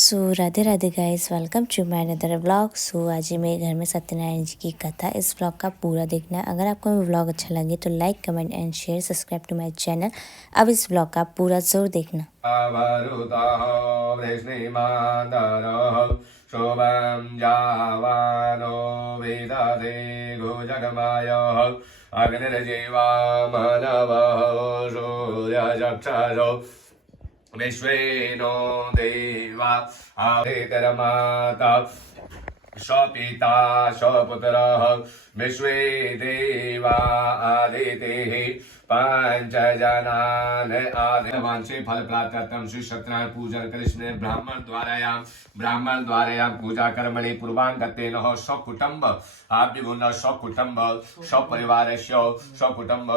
Radhe Radhe guys, welcome to my another vlog. आज ये मेरे घर में सत्यनारायण जी की कथा। इस व्लॉग का पूरा देखना। अगर आपको मेरा व्लॉग अच्छा लगे तो like comment and share, subscribe to my channel. अब इस व्लॉग का पूरा जरूर देखना। शोभं जावानो वेदते गोजगमायः अग्निर्जीवा मानवः सूर्यचक्षुषो विश्वेनो देवा आदितरमाता स्वपिता स्वपुत्रः विश्वे देवा आदितेः पंचजनान आदिवान से फल प्राप्त करतम श्री सत्यनारायण पूजन कृष्ण ब्राह्मण द्वारा पूजा कर्मणि पूर्वांगते नः स्वकुटुंब आभ्युन्न स्वकुटुंब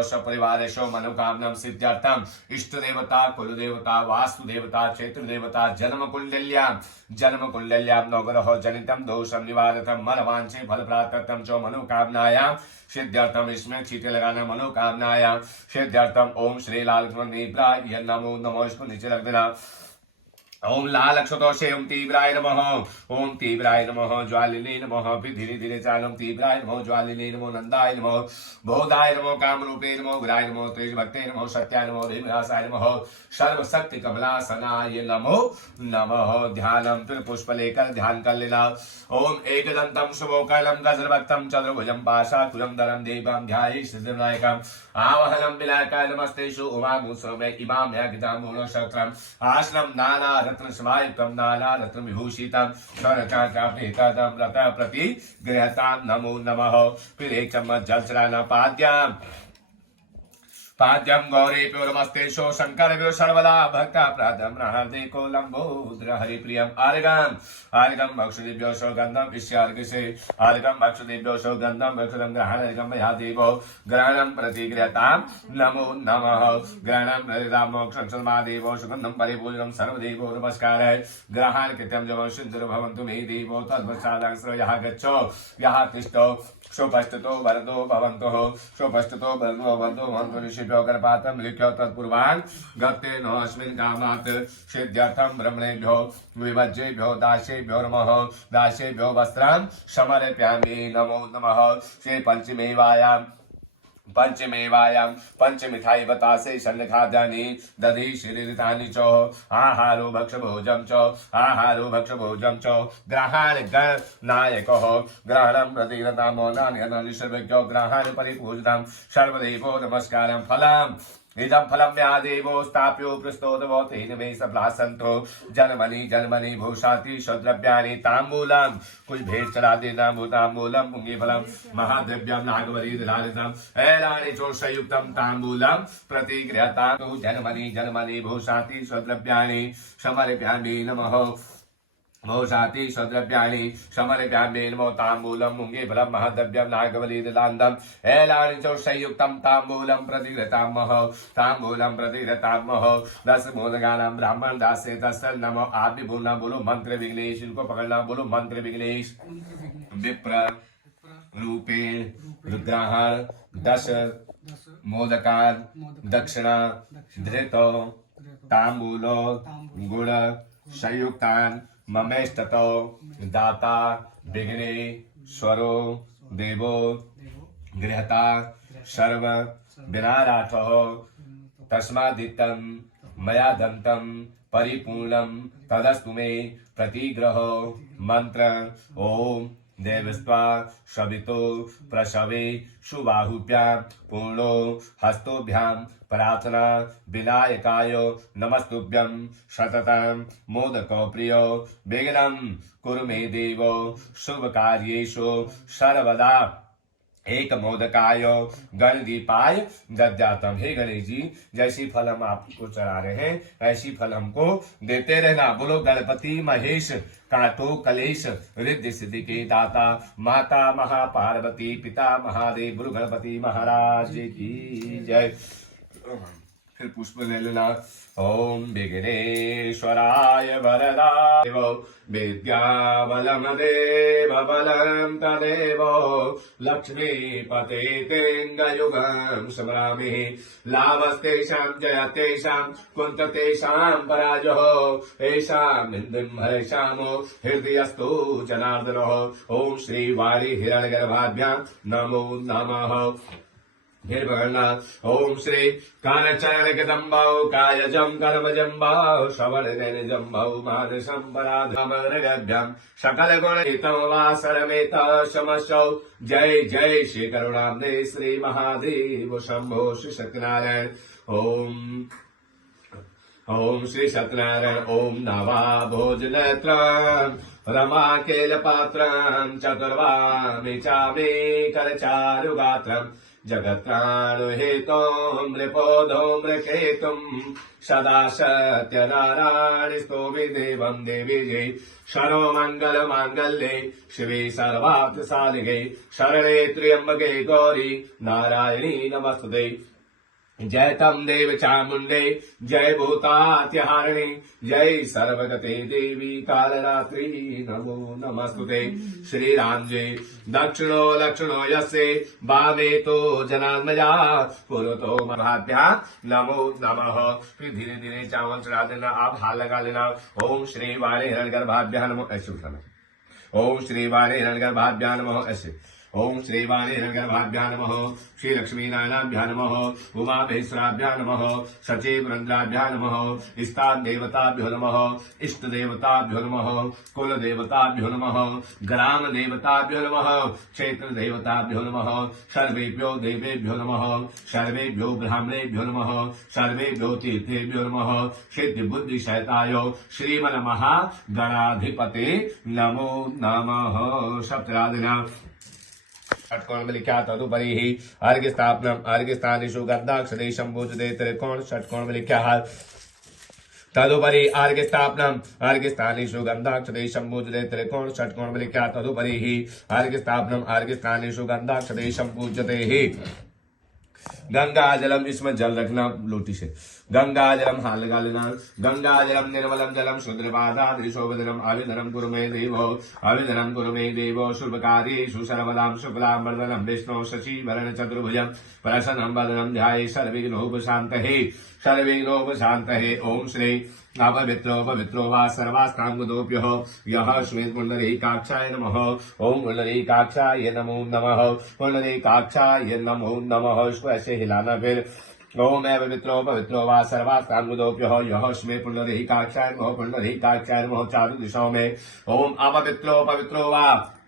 स्वपरिवारस्य मनोकामनां सिद्ध्यर्थम इष्ट देवता कुल देवता वास्तु देवता क्षेत्र देवता जन्म कुंडल्यां नवग्रह जनितम दोषम निवारतम मनवांछे फल प्राप्तम च मनोकामनायां सिद्ध्यर्थम। इसमें चीटे लगाना मनोकामनायां सिद्ध्यर्थम। ओम श्री लाल नमो नमो। इसको नीचे रख देना। ओम लाल अक्षतोषे ओम तीव्राय नमः। ओम तीव्राय नमः ज्वालिनी नमः। फिर धीरे धीरे चालम तीव्राय नमः ज्वालिनी नमो नंदाय नमः बोधाय नमो कामरूपे नमो गुराय नमो तेजभक्ते नमो सत्याय नमो भीमरासाय नमः सर्वशक्ति कमलासनाय नमो नमः। ध्यानम फिर पुष्प लेकर ध्यान कर लेना। ओम एकदंतम शुभोकलम गजरभक्तम चंद्रभुजम पाशाकुलम धरम देवम ध्याये सिद्धिविनायकम आवाहनम विनायकाय नमस्तेषु उमागुंसमे इमाम यज्ञामूल शत्रम आश्रम नाना रत्न समायुक्तम नाना रत्न विभूषितम स्वरचाचापनेतम रत प्रति गृहता नमो नमः। फिर एक चम्मच जल चढ़ाना। पाद्यम गौरीभ्यो नमस्तेषु शंकरभ्यो सर्वदा भक्ता प्रातम हृदयको लंबोदर हरिप्रियम आर्गम भक्षुदेभ्यो सौगंधम विश्यार्घसे आर्गम भक्षुदेभ्यो सौगंधम भक्षुदं ग्रहणर्गम या देवो ग्रहणं प्रतिगृहतां नमो नमः। ग्रहणं प्रतिदां मोक्षं सन्मादेवो सुगंधं परिपूजनं सर्वदेवो नमस्कारः। ग्रहण कृत्यं जवं सिन्धुर भवन्तु मे देवो तद्वत्सादां श्रयः गच्छो यः तिष्ठो सुपष्टतो वरदो भवन्तः सुपष्टतो वरदो भवन्तु भवन्तु ऋषिभ्यो गर्भातं लिख्यो तत्पूर्वान् गते नो अस्मिन् कामात् सिद्ध्यर्थं ब्रह्मणेभ्यो विभज्येभ्यो दासेभ्यो नमः। दासेभ्यो वस्त्रान् समर्पयामि नमो नमः। श्री पंचमेवायां पंचमिठाई बतासे सन्नखाद्यानि दधि श्रीरितानि च आहारो भक्षभोजं च ग्रहण गणनायकः ग्रहणं प्रतिगतामो नान्यनानि सर्वज्ञो ग्रहण परिपूजितं सर्वदेवो नमस्कारं। फलम् इदं फलं या देवो स्थाप्यो पृष्ठोदवो तेन मे सप्लासन्तो जन्मनि भूषाति सद्रव्याणि ताम्बूलं कुछ भेंट चढ़ा देना। ताम्बूलं पुंगीफलं महाद्रव्यं नागवरी दधारितं ऐराणि चोषयुक्तं ताम्बूलं प्रतिगृहतां जन्मनि भूषाति सद्रव्याणि समर्पयामि नमः। भोषाति सद्रव्याणि समर्पयामि नमो। ताम्बूलं पुंगीफलं महाद्रव्यं नागवली ददान्तं ऐलानि चोषयुक्तं ताम्बूलं प्रतिगृहतामः। 10 मोदकानां ब्राह्मण दासे तस्य नमो। आप भी बोलना, बोलो मंत्र विघ्नेश। इनको पकड़ना, बोलो मंत्र विघ्नेश। विप्र रूपे रुद्राहार 10 मोदकान दक्षिणा धृतो ताम्बूलो गुण संयुक्तान ममेस्ततो दाता विघ्नेश्वरो देवो गृहता सर्व विनाराठः तस्मादितं मया दन्तं परिपूर्णं तदस्तु मे प्रतिग्रहो। मंत्र ओम देवस्त्वा शवितो प्रसवे सुबाहुभ्यां पूर्णो हस्तोभ्यां प्रार्थना विनायकाय नमस्तुभ्यं सततं मोदको प्रियो विघ्नं कुरु मे देवो शुभ कार्येषु सर्वदा एक मोदकाय गणदीपाय दद्यातम। हे गणेश जी, जैसी फल हम आपको चढ़ा रहे हैं ऐसी फल हमको देते रहना। बोलो गणपति महेश काटो कलेश रिद्धि सिद्धि के दाता माता महापार्वती पिता महादेव गुरु गणपति महाराज की जय। पुष्प ले लेना। ओम विघ्नेश्वराय वरदाय विद्याबलं देव बलं तदेव लक्ष्मीपते तेऽङ्गयुगं स्मरामि। लाभस्तेषां जयतेषां कुन्ततेषां पराजयो येषां इन्दुम्भरेषां हृदयस्तु जनार्दनः। ओम श्री वाणी हिरण्यगर्भाभ्यां नमो नमः। ओम श्री कालचरणकदम्बौ कायजं कर्मजम्बौ श्रवणनैनजम्बौ मानसम्पराधमग्रगभ्यं सकलगुणहितं वासरमेत शमशौ। जय जय श्री करुणाब्धे श्री महादेव शंभो श्री सत्यनारायण। ओम ओम श्री सत्यनारायण। ओम नवा भोजनेत्रं रमाकेलपात्रं चतुर्वामि चामे करचारुगात्रम् जगत्राणुहेतुं नृपोधूम्रकेतुं सदा सत्यनारायण स्तोमि देवं देवी जय। शरो मङ्गलमाङ्गल्ये शिवे सर्वार्थसाधिके शरणे त्र्यम्बके गौरी नारायणी नमस्तुते। जय तम देव चामुंडे जय भूतात्यहारिणी जय सर्वगते देवी कालरात्रि नमो नमस्तुते। श्री राम जय दक्षिणो लक्षणो यस्य वामे तो जनात्मजा पुरतो महाभ्या नमो नमः। फिर धीरे धीरे चावल चढ़ा देना, आप हाथ लगा लेना। ओम श्री वाणी हिरण्यगर्भाभ्यां नमो। ऐसे उठाना। ओम श्री वाणी हिरण्यगर्भाभ्यां नमो। ऐसे ओम श्री वाणी हिरण्यगर्भाभ्यां नमः। श्री लक्ष्मी नारायणाभ्यां नमः। उमा महेश्वराभ्यां नमः। सचिव रुद्राभ्यां नमः। इष्टान् देवताभ्यो नमः। इष्ट देवताभ्यो नमः। कुल देवताभ्यो नमः। ग्राम देवताभ्यो नमः। क्षेत्र देवताभ्यो नमः। सर्वेभ्यो देवेभ्यो नमः। सर्वेभ्यो ब्राह्मणेभ्यो नमः। सर्वेभ्यो तीर्थेभ्यो नमः। सिद्धि बुद्धि सहिताय श्रीमन महागणाधिपते नमो नमः। सप्तराधिना षट्कोण में लिखा तदुपरि ही अर्घ्य स्थापनम अर्घ्य स्थानेषु गन्धाक्षते शंभुजते त्रिकोण षट्कोण में लिखा तदुपरि अर्घ्य स्थापनम अर्घ्य स्थानेषु गन्धाक्षते शंभुजते त्रिकोण षट्कोण में लिखा तदुपरि ही अर्घ्य स्थापनम अर्घ्य स्थानेषु गन्धाक्षते शंभुजते ही। गंगा जलम, इसमें जल रखना लोटी से। गंगा जलम हाथ लगा लेना। गंगा जलम निर्मलम जलम शुद्रपादादिशोभधरम अभिधरम कुरु मे देवो अभिधरम कुरु मे देवो शुभकार्येषु सर्वदां शुक्लां वरदनं विष्णु शशिवरण चतुर्भुजं प्रसन्नं वदनं ध्याये सर्वविघ्नोपशान्तये सर्वविघ्नोपशान्तये। ओम श्री पवित्रो वा सर्वास्तांगुदोभ्यः यः श्वेतपुण्डरीकाक्षाय नमः। ओम पुण्डरीकाक्षाय नमो नमः। पुण्डरीकाक्षाय नमो नमः। इसको ऐसे हिलाना। फिर ओम पवित्रो वा सर्वास्तांगुदोभ्यः यः श्वेतपुण्डरीकाक्षाय नमः। पुण्डरीकाक्षाय नमः। चारु दिशाओं में ओम पवित्रो वा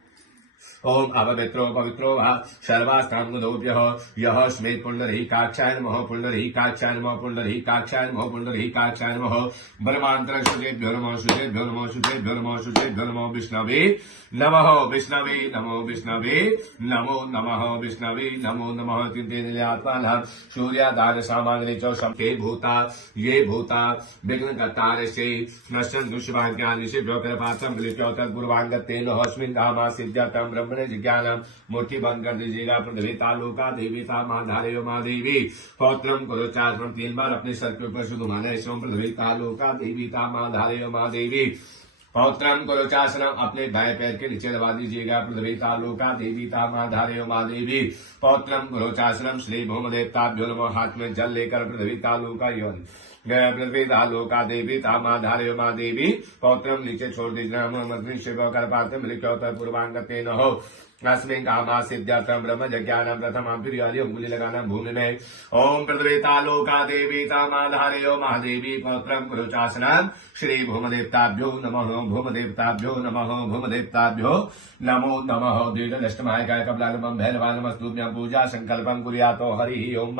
ओम पवित्रो वा सर्वास्तांगुदोभ्यः यः श्वेतपुण्डरीकाक्षाय नमः। पुण्डरीकाक्षाय नमः। पुण्डरीकाक्षाय नमः। पुण्डरीकाक्षाय नमः। ब्रह्मांतरश्रुतेभ्यो नमः। शुचेभ्यो नमः। शुचेभ्यो नमः। शुचेभ्यो नमः। विष्णवे नमः। विष्णवे नमो। विष्णवे नमो नमः। विष्णवे नमो नमः। तीर्थेन्द्रियात्मानः सूर्यादान सामग्री च संके भूता ये भूता विघ्नकर्तारः से नश्यन्तु शुभाङ्गानि शिभ्यो कृपार्थं लिप्यो तत्पूर्वाङ्गतेन हस्मिन् धामा सिद्ध्यर्थं ब्रह्मणे जिज्ञानम्। मुट्ठी बंद कर दीजिएगा। पृथ्वी तालुका देवी ता मां धारेयो मां देवी। पौत्रम करो चार 3 बार अपने सर के ऊपर शुद्ध माने। सोम पृथ्वी तालुका देवी ता मां धारेयो मां देवी। पौत्रम करो चासनम अपने बाएं पैर के नीचे दबा दीजिएगा। पृथ्वी तालुका देवी ता मां धारेयो मां देवी। पौत्रम करो चासनम श्री भूम देवताभ्यो नमः। हाथ में जल लेकर पृथ्वी तालुका योनि पृथ्वी तालुका देवी ता मां धारेयो मां देवी। पौत्रम नीचे छोड़ दीजिए। शिव कर पात्र मिलिक्योत्तर पूर्वांगते न हो। अस्मिन् कामा सिद्ध्यर्थं ब्रह्म जज्ञानं प्रथमं प्रियादि अंगुली लगाना भूमि में। ओम पृथ्वी तालुका देवी ता मां धारेयो मां देवी। पौत्रं कुरु चासनं श्री भूमदेवताभ्यो नमः। भूमदेवताभ्यो नमः। भूमदेवताभ्यो नमो नमः। दीर्घदष्टमाय काय कपलालमं भैरवानमस्तुभ्यं पूजा संकल्पं कुर्यातो हरि ओम।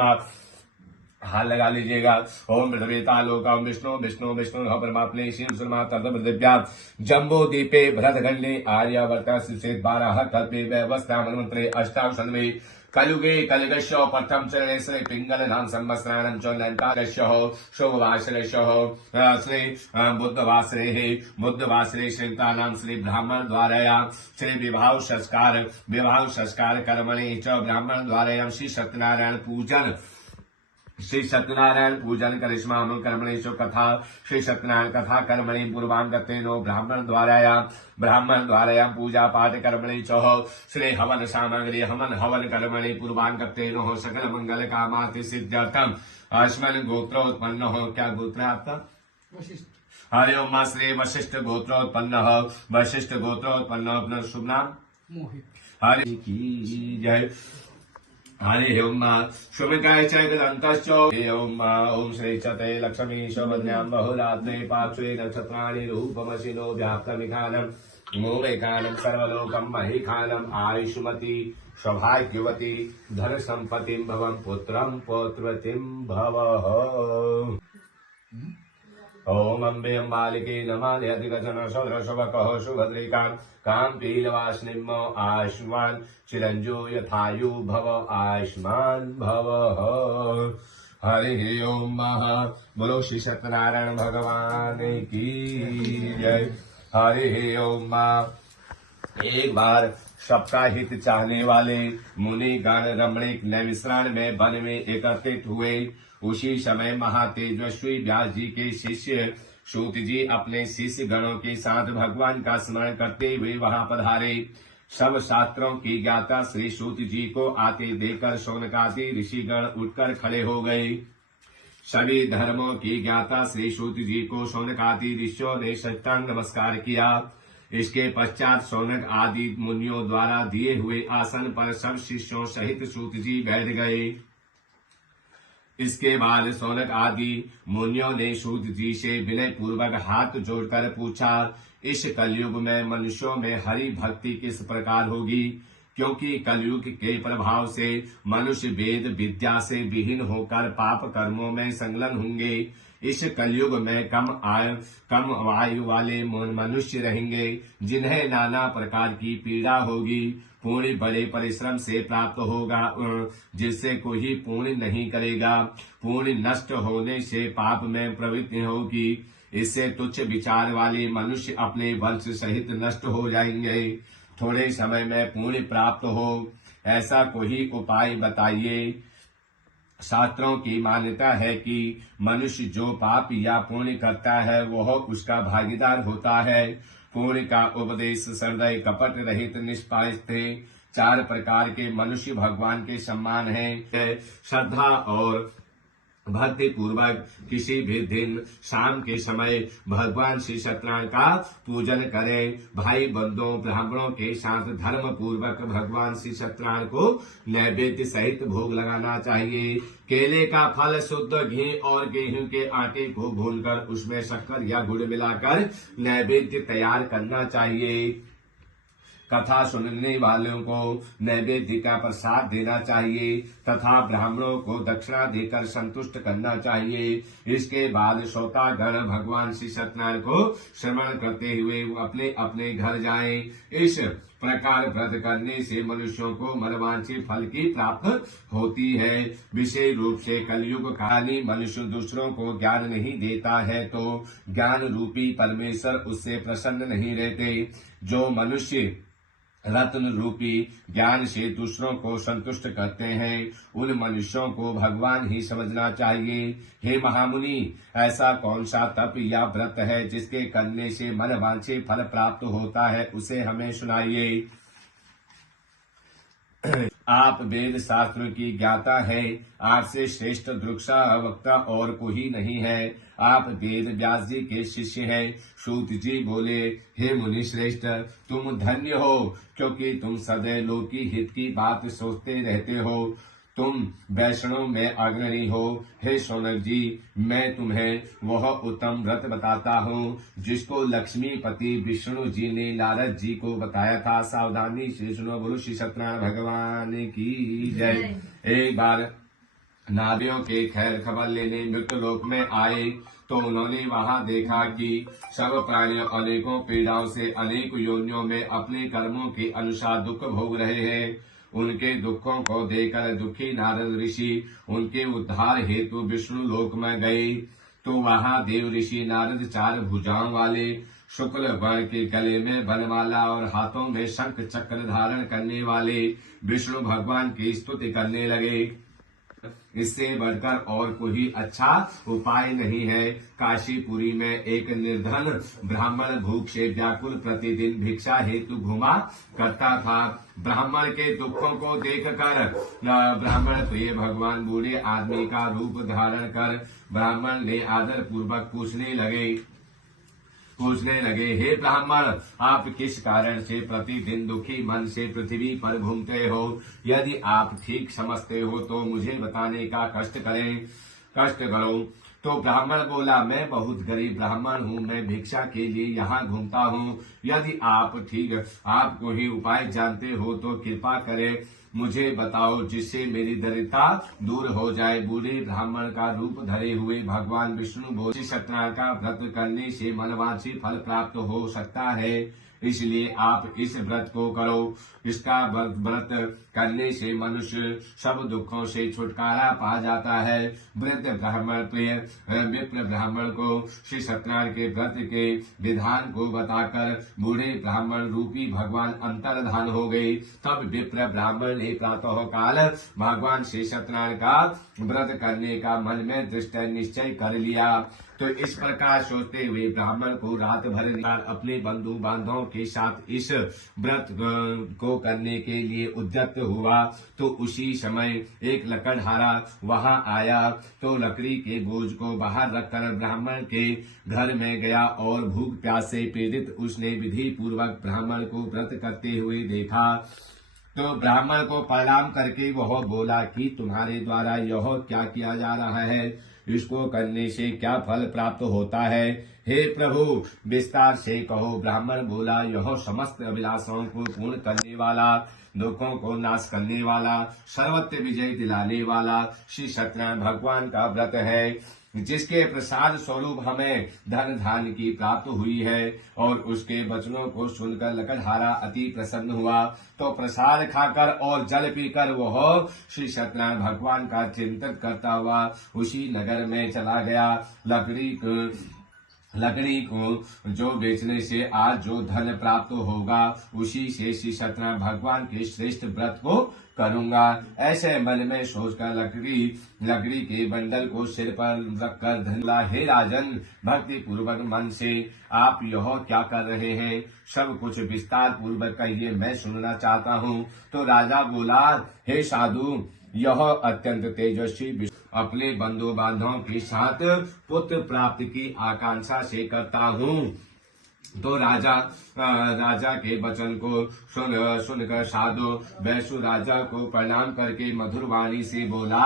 हाथ लगा लीजिएगा। ओम पृथ्वी तालोकम विष्णु विष्णु विष्णु परमात्मे शिव सुरमात्या जम्बो दीपे भरतखंडे आर्यावर्त से 12 कल्पे व्यवस्था मंत्रे अष्टाम सन्वे कलुगे कलिगश्यो प्रथम चरणेश्वरे पिंगल नाम संवत्सराणं च लंकागश्यो शुभवासरेश्यो श्री बुद्धवासरे श्रीतानां श्री ब्राह्मण द्वारया श्री विवाह संस्कार कर्मणि च ब्राह्मण द्वारया श्री सत्यनारायण पूजन श्री सत्यनारायण पूजन करिश्मा कर्मणेशु कथा श्री सत्यनारायण कथा कर्मणि पूर्वांगतेनो ब्राह्मण द्वारायां पूजा पाठ कर्मणि च श्री हवन सामग्री हवन कर्मणि पूर्वांगतेनो सकल मंगल कामार्थ सिद्ध्यर्थम अस्मन् गोत्रोत्पन्न हो। क्या गोत्र है आपका? हरे ओम श्री वशिष्ठ गोत्रोत्पन्न वशिष्ठ गोत्रोत्पन्न अपना शुभ नाम मोहित। हरे की जय। हरि ओम शुभकाय चैतदन्तश्च ओम श्री चते लक्ष्मी शोभन्यां बहुरात्रे पार्श्वे नक्षत्राणि रूपमशिनो व्याप्तमिखानम् मोमेकानं सर्वलोकं महिखानम् आयुष्मती सौभाग्यवती धन संपत्तिं भवं पुत्रं पौत्रवतीं भवः। ओम अम्बे अम्बालिके नमः अधिगजन सौद्रशवकः सुभद्रिकां कां पीलवासिनीं आयुष्मान् चिरंजो यथायु भव आयुष्मान भव। हरि ओम बोलो श्री सत्यनारायण भगवान की जय। हरि ओम। एक बार सबका हित चाहने वाले मुनि गण रमणीक नैमिषारण्य में वन में एकत्रित हुए। उसी समय महातेजस्वी व्यास जी के शिष्य सूत जी अपने शिष्य गणों के साथ भगवान का स्मरण करते हुए वहां पधारे। सब शास्त्रों की ज्ञाता श्री सूत जी को आते देखकर शौनकादि ऋषिगण उठकर खड़े हो गए। सभी धर्मों की ज्ञाता श्री सूत जी को शौनकादि ऋषियों ने साष्टांग नमस्कार किया। इसके पश्चात शौनक आदि मुनियों द्वारा दिए हुए आसन पर सब शिष्यों सहित सूत जी बैठ गए। इसके बाद शौनक आदि मुनियों ने सूत जी से विनय पूर्वक हाथ जोड़कर पूछा, इस कलयुग में मनुष्यों में हरि भक्ति किस प्रकार होगी? क्योंकि कलयुग के प्रभाव से मनुष्य वेद विद्या से विहीन होकर पाप कर्मों में संलग्न होंगे। इस कलयुग में कम आयु वाले मनुष्य रहेंगे, जिन्हें नाना प्रकार की पीड़ा होगी। पुण्य बड़े परिश्रम से प्राप्त होगा, जिससे कोई पुण्य नहीं करेगा। पुण्य नष्ट होने से पाप में प्रवृत्ति होगी। इससे तुच्छ विचार वाले मनुष्य अपने वंश सहित नष्ट हो जाएंगे। थोड़े समय में पुण्य प्राप्त हो, ऐसा कोई उपाय बताइए। शास्त्रों की मान्यता है कि मनुष्य जो पाप या पुण्य करता है वह उसका भागीदार होता है। पुण्य का उपदेश हृदय कपट रहित निष्पाप थे। 4 प्रकार के मनुष्य भगवान के सम्मान हैं। श्रद्धा और भक्ति पूर्वक किसी भी दिन शाम के समय भगवान श्री सत्यनारायण का पूजन करें। भाई बंधुओं ब्राह्मणों के साथ धर्म पूर्वक भगवान श्री सत्यनारायण को नैवेद्य सहित भोग लगाना चाहिए। केले का फल, शुद्ध घी और गेहूं के आटे को भूनकर उसमें शक्कर या गुड़ मिलाकर नैवेद्य तैयार करना चाहिए। कथा सुनने वालों को नैवेद्य का प्रसाद देना चाहिए तथा ब्राह्मणों को दक्षिणा देकर संतुष्ट करना चाहिए। इसके बाद श्रोतागण भगवान श्री सत्यनारायण को श्रवण करते हुए अपने अपने घर जाएं। इस प्रकार व्रत करने से मनुष्यों को मनवांछित फल की प्राप्त होती है। विशेष रूप से कलयुग काली मनुष्य दूसरों को ज्ञान नहीं देता है तो ज्ञान रूपी परमेश्वर उससे प्रसन्न नहीं रहते। जो मनुष्य रत्न रूपी ज्ञान से दूसरों को संतुष्ट करते हैं, उन मनुष्यों को भगवान ही समझना चाहिए। हे महामुनि, ऐसा कौन सा तप या व्रत है जिसके करने से मन वांछित फल प्राप्त होता है, उसे हमें सुनाइए। आप वेद शास्त्र की ज्ञाता है, आपसे श्रेष्ठ दृक्षा वक्ता और कोई नहीं है। आप वेद व्यास जी के शिष्य हैं। सूत जी बोले, हे मुनि श्रेष्ठ, तुम धन्य हो क्योंकि तुम सदैव लोक की हित की बात सोचते रहते हो। तुम वैष्णव में अग्रणी हो। हे शौनक जी, मैं तुम्हें वह उत्तम व्रत बताता हूँ जिसको लक्ष्मीपति विष्णु जी ने नारद जी को बताया था। सावधानी से सुनो। बोलो श्री सत्यनारायण भगवान की जय। एक बार नाभियों के खैर खबर लेने मृत्यु लोक में आए तो उन्होंने वहां देखा कि सब प्राणियों अनेकों पीड़ाओं से अनेक योनियों में अपने कर्मों के अनुसार दुख भोग रहे हैं। उनके दुखों को देखकर दुखी नारद ऋषि उनके उद्धार हेतु विष्णु लोक में गए तो वहां देव ऋषि नारद 4 भुजाओं वाले शुक्ल वर्ण के गले में बनमाला और हाथों में शंख चक्र धारण करने वाले विष्णु भगवान की स्तुति करने लगे। इससे बढ़कर और कोई अच्छा उपाय नहीं है। काशीपुरी में एक निर्धन ब्राह्मण भूख से व्याकुल प्रतिदिन भिक्षा हेतु घुमा करता था। ब्राह्मण के दुखों को देखकर ब्राह्मण प्रिय भगवान बूढ़े आदमी का रूप धारण कर ब्राह्मण ने आदर पूर्वक पूछने लगे, हे ब्राह्मण, आप किस कारण से प्रतिदिन दुखी मन से पृथ्वी पर घूमते हो? यदि आप ठीक समझते हो तो मुझे बताने का कष्ट करो। तो ब्राह्मण बोला, मैं बहुत गरीब ब्राह्मण हूँ, मैं भिक्षा के लिए यहाँ घूमता हूँ। यदि आप कोई उपाय जानते हो तो कृपा करें मुझे बताओ, जिससे मेरी दरिद्रता दूर हो जाए। बूढ़े ब्राह्मण का रूप धरे हुए भगवान विष्णु बोले, सत्यनारायण का व्रत करने से मनवांछित फल प्राप्त हो सकता है, इसलिए आप इस व्रत को करो। इसका व्रत करने से मनुष्य सब दुखों से छुटकारा पा जाता है। वृद्ध ब्राह्मण विप्र ब्राह्मण को श्री सत्यनारायण के व्रत के विधान को बताकर बूढ़े ब्राह्मण रूपी भगवान अंतर्धान हो गए। तब विप्र ब्राह्मण ने प्रातः काल भगवान श्री सत्यनारायण का व्रत करने का मन में दृढ़ निश्चय कर लिया। तो इस प्रकार सोचते हुए ब्राह्मण को रात भर अपने बंधु बांधवों के साथ इस व्रत को करने के लिए उद्यत हुआ। तो उसी समय एक लकड़हारा वहां आया, तो लकड़ी के बोझ को बाहर रखकर ब्राह्मण के घर में गया और भूख प्यास से पीड़ित उसने विधि पूर्वक ब्राह्मण को व्रत करते हुए देखा। तो ब्राह्मण को प्रणाम करके वह बोला कि तुम्हारे द्वारा यह क्या किया जा रहा है, इसको करने से क्या फल प्राप्त होता है? हे प्रभु, विस्तार से कहो। ब्राह्मण बोला, यह समस्त अभिलाषाओं को पूर्ण करने वाला, दुखों को नाश करने वाला, सर्वत्र विजय दिलाने वाला श्री सत्यनारायण भगवान का व्रत है, जिसके प्रसाद स्वरूप हमें धन धान्य की प्राप्त हुई है। और उसके वचनों को सुनकर लकड़हारा अति प्रसन्न हुआ। तो प्रसाद खाकर और जल पीकर वह श्री सत्यनारायण भगवान का चिंतन करता हुआ उसी नगर में चला गया। लकड़ी को जो बेचने से आज जो धन प्राप्त होगा, उसी से श्री सत्यनारायण भगवान के श्रेष्ठ व्रत को करूंगा। ऐसे मन में सोचकर लकड़ी के बंडल को सिर पर रखकर धनला, हे राजन, भक्ति पूर्वक मन से आप यह क्या कर रहे हैं? सब कुछ विस्तार पूर्वक कहिए, मैं सुनना चाहता हूँ। तो राजा बोला, हे साधु, यह अत्यंत तेजस्वी अपने बंधु बांधवों के साथ पुत्र प्राप्त की आकांक्षा से करता हूँ। तो राजा के वचन को सुनकर साधु वैसु राजा को प्रणाम करके मधुर वाणी से बोला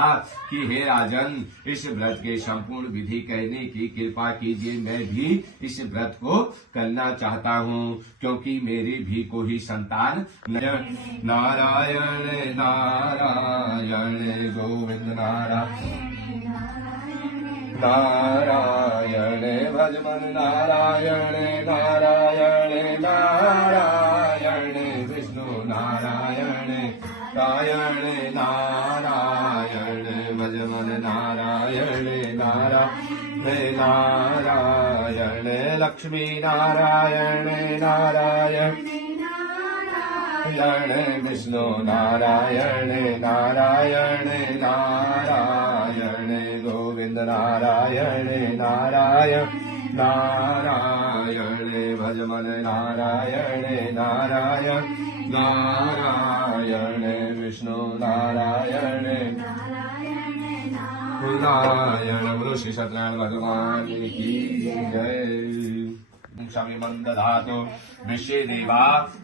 कि हे राजन, इस व्रत के संपूर्ण विधि कहने की कृपा कीजिए। मैं भी इस व्रत को करना चाहता हूँ, क्योंकि मेरी भी कोई संतान नहीं। नारायण नारायण गोविंद नारायण नारायण भज मन नारायण नारायण नारायण विष्णु नारायण नारायण नारायण भज मन नारायण नारायण नारायण लक्ष्मी नारायण नारायण विष्णु नारायण नारायण नारायण गोविंद नारायण नारायण नारायण भज मन नारायण नारायण नारायण विष्णु नारायण नारायण। बोलो श्री सत्यनारायण भगवान की जय। क्षमिमं दधातु विश्वे देवा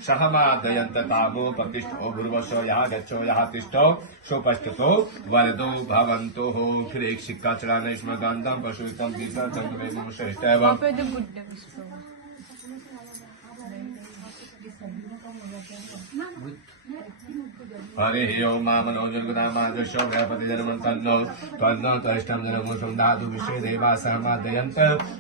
सहमादयन्त तामो प्रतिष्ठो भूर्भुवस्सो यः गच्छो यः तिष्ठो सुपष्ठतो वरदो भवन्तु हो। फिर एक सिक्का चढ़ाना, इसमें गंधम पशुतम पीतम चंद्रमेव श्रेष्ठ एवं हरे ओम मनोजर्गुणामादर्शो बृहस्पति जन्म तन्नो तष्टम जन्मो संधातु विश्वे देवा सहमादयन्त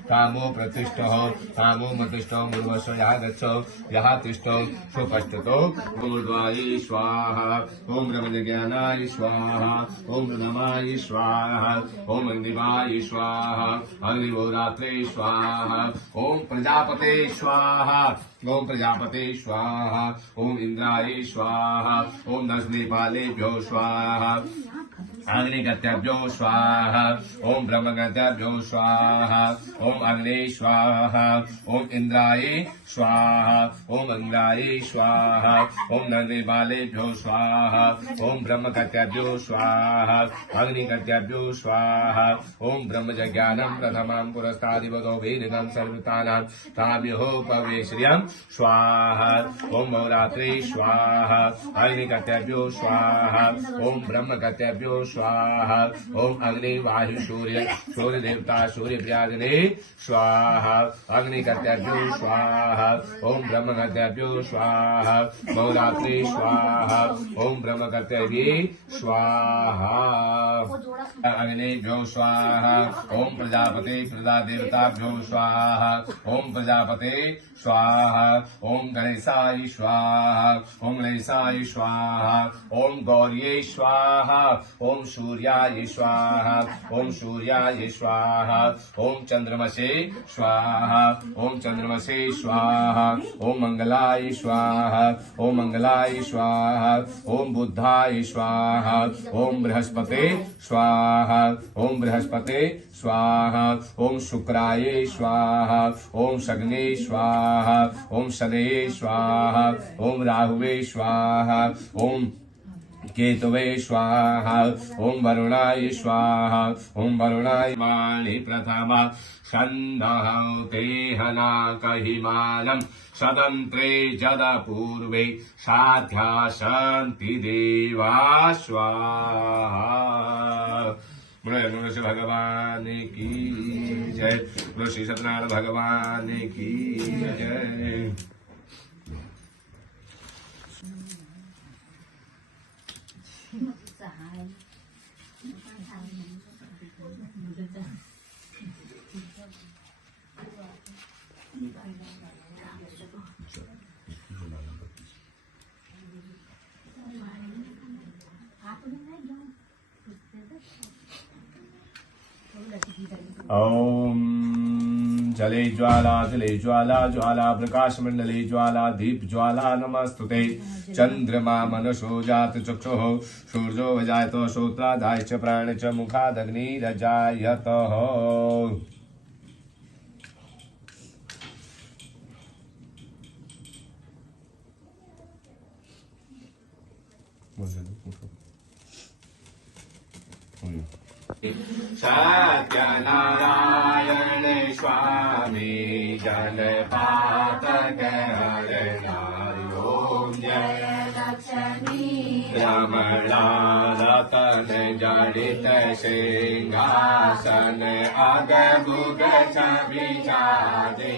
कामो प्रतिष्ठो कामो मतिष्ठो मूर्वस्व यः गच्छो यः तिष्ठो सुपष्ठतो ऊर्ध्वाय स्वाहा ओम ब्रह्मज्ञानाय स्वाहा ओम नमाय स्वाहा ओम दिवाय स्वाहा अग्निहोरात्रे स्वाहा ओम प्रजापते स्वाहा ओम प्रजापते स्वाहा ओम इंद्राय स्वाहा ओम दशनेपालेभ्यो स्वाहा अग्निगत्यभ्यो स्वाहा ओम ब्रह्मगत्यभ्यो स्वाहा ओम अग्ने स्वाहा ओम इंद्राय स्वाहा ओम अंगाय स्वाहा ओम नंदिबालेभ्यो स्वाहा ओम ब्रह्मगत्यभ्यो स्वाहा अग्निगत्यभ्यो स्वाहा ओम ब्रह्मज्ञानं प्रथमं पुरस्तादिवतो वेदिनं सर्वतानां ताभ्यो पवेश्रियं स्वाहा ओम मौरात्रे स्वाहा अग्निगत्यभ्यो स्वाहा ओम ब्रह्मगत्यभ्यो स्वाहा ओम अग्नि वायु सूर्य सूर्य देवता सूर्य प्रियाग्ने स्वाहा अग्निगत्यभ्यो स्वाहा ओम ब्रह्मगत्यभ्यो स्वाहा मौरात्रे स्वाहा ओम ब्रह्मगत्यभ्ये स्वाहा अग्निभ्यो स्वाहा ओम प्रजापते प्रजा देवताभ्यो स्वाहा ओम प्रजापते स्वाहा ओम गणेशाय स्वाहा ओम गणेशाय स्वाहा ओम गौर्ये स्वाहा ओम सूर्याय स्वाहा ओम सूर्याय स्वाहा ओम चंद्रमसे स्वाहा ओम चंद्रमसे स्वाहा ओम मंगलाय स्वाहा ओम मंगलाय स्वाहा ओम बुद्धाय स्वाहा ओम बृहस्पते स्वाहा ओम बृहस्पते स्वाहा ओम शुक्राय स्वाहा ओम शग्ने स्वाहा ओम शदे स्वाहा ओम राहुवे स्वाहा ओम केतवे स्वाहा ओम वरुणाय स्वाहा ओम वरुणाय वाणी प्रथमा छन्दः तेहना कहिमानं सदन्त्रे जदपूर्वे साध्या सन्ति देवा स्वाहा। बोलो भगवान की जय, बोलो श्री सत्यनारायण भगवान की जय। ओम जले ज्वाला ज्वाला प्रकाश मंडले ज्वाला दीप ज्वाला नमस्तुते। चंद्रमा मनसो जात चक्षुः सूर्यो वजायतो श्रोत्रादाय च प्राण च मुखादग्निरजायतः। सत्यनारायण स्वामी जलपातक हरनारि ओम जय लक्ष्मी रमणा रतन जडित सिंहासन अगबुध छवि छाजे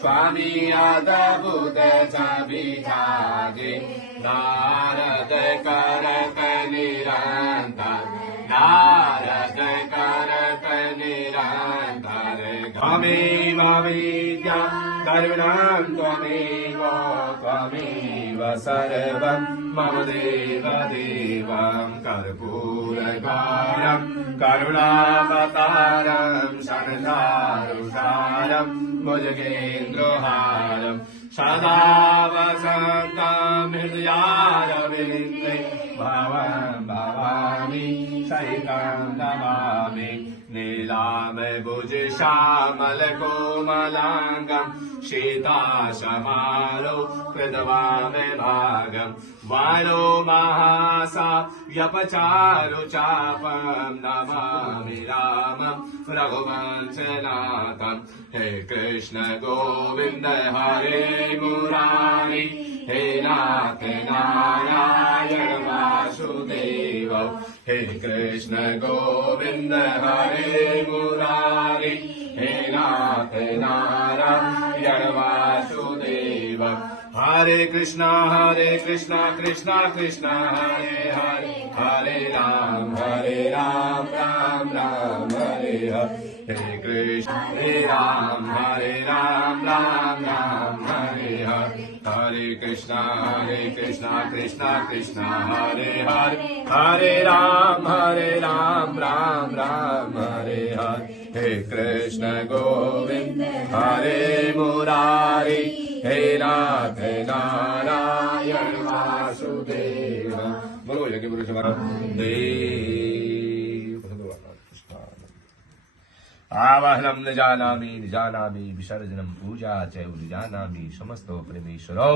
स्वामी अद्भुत छवि छाजे नारद करत निरंतर नारद करत निरंतर त्वमेव विद्या द्रविणं त्वमेव सर्वं मम देव देवं कर्पूरगौरं करुणावतारं शरणारुषारं भुजगेन्द्रहारं सदा वसन्तं हृदयारविन्दे भवं भवामि सहितं नमामि। नीलाम्बुज श्यामल कोमलांगं सीतासमालो कृतवामे भागं वालो महासा व्यपचारु चापं नमामि रामं रघुवंशनाथं। हे कृष्ण गोविंद हरे मुरारी हे नाथ नारायण वासुदेव। हे कृष्ण गोविंद हरे मुरारी हे नाथ नारायण वासुदेव। हरे कृष्णा कृष्णा कृष्णा हरे हरे हरे राम राम राम हरे हरे। हे कृष्ण हरे राम राम राम हरे हरे। हरे कृष्णा कृष्णा कृष्णा हरे हरे हरे राम राम राम हरे हरे। हे कृष्ण गोविंद हरे मुरारी हे नाथ नारायण वासुदेव। बोलो यज्ञ पुरुष देव। आवाहनम न जानामि विसर्जनम पूजा च जानामि समस्तो परमेश्वरो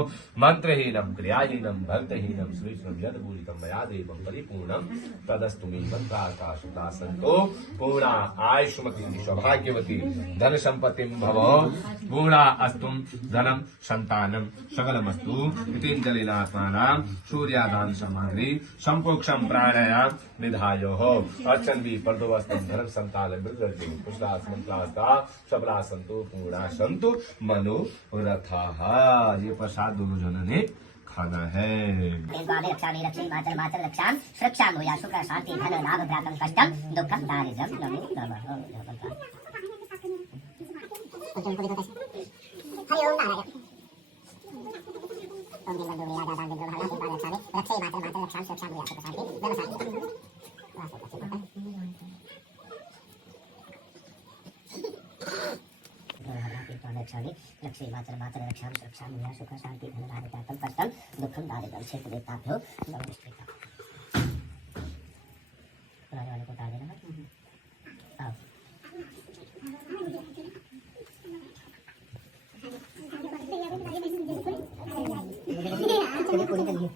मंत्रहीनम क्रियाहीनम भक्तहीनम श्रेष्ठम यद पूजितम मया देवम परिपूर्णम तदस्तु मे मंत्राकाशता संतो पूर्णा आयुष्मती सौभाग्यवती धन संपत्तिम भव पूर्णा अस्तुम धनम संतानम सकलमस्तु इतिंजलिनात्मानां सूर्यादान सामग्री संपोक्षम प्राणायाम निधायो हो अर्चन भी पर्दोवस्तम धनम संतान मृदर्जि पुष्टास मंत्रास्ता सबला संतो पूर्णा संतो मनोरथाः। ये प्रसाद दोनों जनों ने खाना है। सुरक्षा शुक्र शांति धन लाभ भ्रातम कष्टम दुखम दारिद्र्यम नमो नमः। हरि ओम नारायण। ओम दिल बंधु मेरा दादा दिल भाला के पार रक्षा रक्षे मातर रक्षा सुरक्षा भूया सुख शांति नमः शांति। लक्ष्मी मातर रक्षा सुरक्षा भूया सुख शांति धन लाभ भ्रातम कष्टम दुखम दारिद्र्यम क्षेत्र देवताभ्यो नमः। पुराने वाले को उतार देना। आओ पूरी करिए।